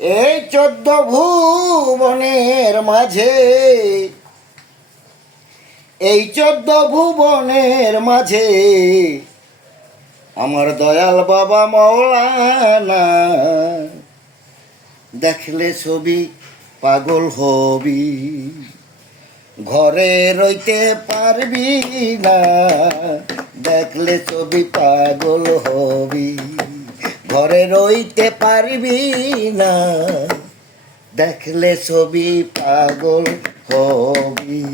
এই চোদ্দ ভুবনের মাঝে, এই চোদ্দ ভুবনের মাঝে, আমার দয়াল বাবা মৌলানা দেখলে ছবি পাগল হবি, ঘরে রইতে পারবি না, দেখলে ছবি পাগল হবি। ঘরে রইতে পারবি না। দেখলে ছবি পাগল হবি।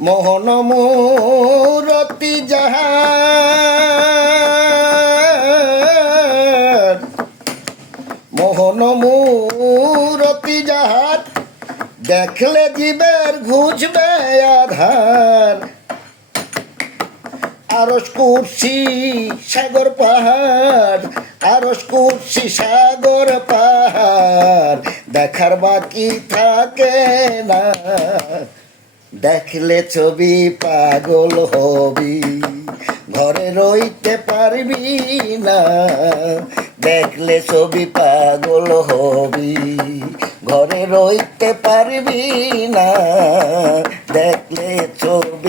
মোহন মূরতি যাহার মোহন মূরতি যাহার দেখলে জীবের ঘুষবে আধার। আরস কুর্সি, সাগর পাহাড়। আরস কুর্সি, সাগর পাহাড়। দেখার বাকি থাকে না। দেখলে ছবি পাগল হবি। ঘরে রইতে পারবি না। দেখলে ছবি পাগল হবি। ঘরে রইতে পারবি না। দেখলে ছবি